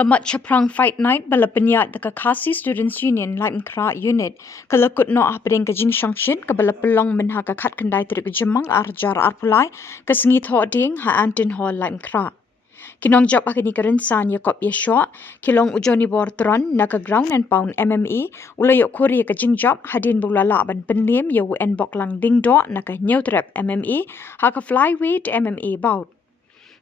Kamat Shaphrang Fight Night balapanyat the Khasi Students Union Laitumkhrah unit kalakut no ahpering kajing sanction kabalapelong menha kakat kendai terik jemang arjar arpulai kesengi thoding ha antin hall Laitumkhrah. Kinong job akini kerensan Yakob Yeshua kilong ujoni bortron naka ground and pound MMA ulayok Korea kajing job hadin bulala ban penlim yu en boklang dingdo naka neutrap MMA haka flyweight MMA bout.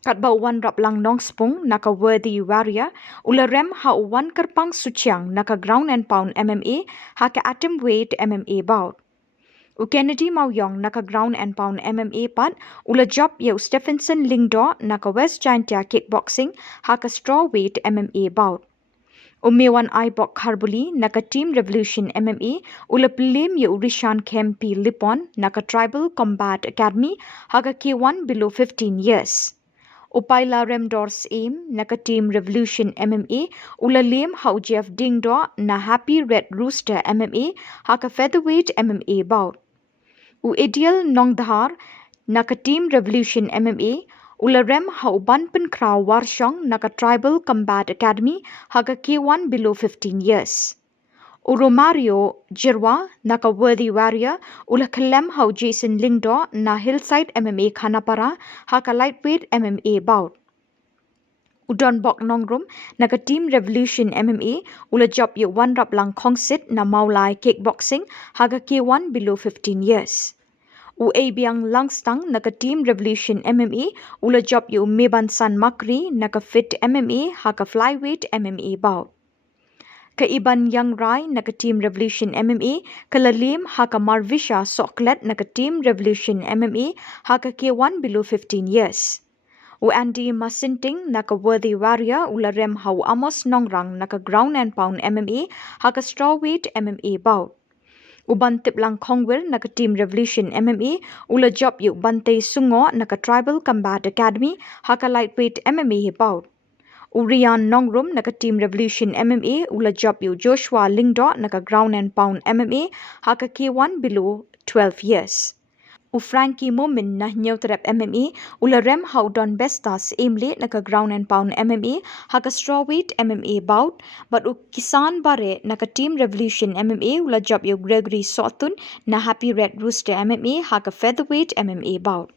Kat bau wan rap lang nong spung naka worthy warrior ularem ha wan kerpang suciang naka ground and pound MMA haka atom weight MMA bout. U Kennedy Mauyong naka ground and pound MMA pat ula job yeu Stephenson Lingdo naka West Giantia kickboxing haka strawweight MMA bout. Umewan Ibok Kharbuli naka Team Revolution MMA ula pelim yeu Rishan Kempi Lipon naka Tribal Combat Academy haka K1 below 15 years. Upaila Remdors Aim naka Team Revolution MMA ula lem hau Jeff Dingdo na Happy Red Rooster MMA haka featherweight MMA bout. U Ideal Nongdhar naka Team Revolution MMA ula rem hau Banpen Krau Warshong naka Tribal Combat Academy haka K1 below 15 years. U Romario Jirwa naka Worthy Warrior ula kelem hau Jason Lingdo na Hillside MMA Khanapara haka lightweight MMA bout. Udon Bok Nongrum naka Team Revolution MMA ula job yu one rap lang kongsit na Maulai kickboxing haka K1 below 15 years. U Abiang Langstang naka Team Revolution MMA ula job yu Meban San Makri naka Fit MMA haka flyweight MMA bout. Kaiban Young Rai naka Team Revolution MMA kalalim haka Marvisha Soklet naka Team Revolution MMA haka K1 below 15 years. U Andy Masinting naka Worthy Warrior ula rem hau Amos Nongrang naka ground and pound MMA haka strawweight MMA bout. U Bantip Lang Kongwil naka Team Revolution MMA ula job yu Bante Sungo naka Tribal Combat Academy haka lightweight MMA bout. U Rian Nongrum naka Team Revolution MMA ula job yu Joshua Lingdo naka ground and pound MMA haka K1 below 12 years. U Frankie Momin na Neutrap MMA ula rem hau Don Bestas Aimle naka ground and pound MMA haka strawweight MMA bout, but u Kisan Bare naka Team Revolution MMA ula job yu Gregory Sotun na Happy Red Rooster MMA haka featherweight MMA bout.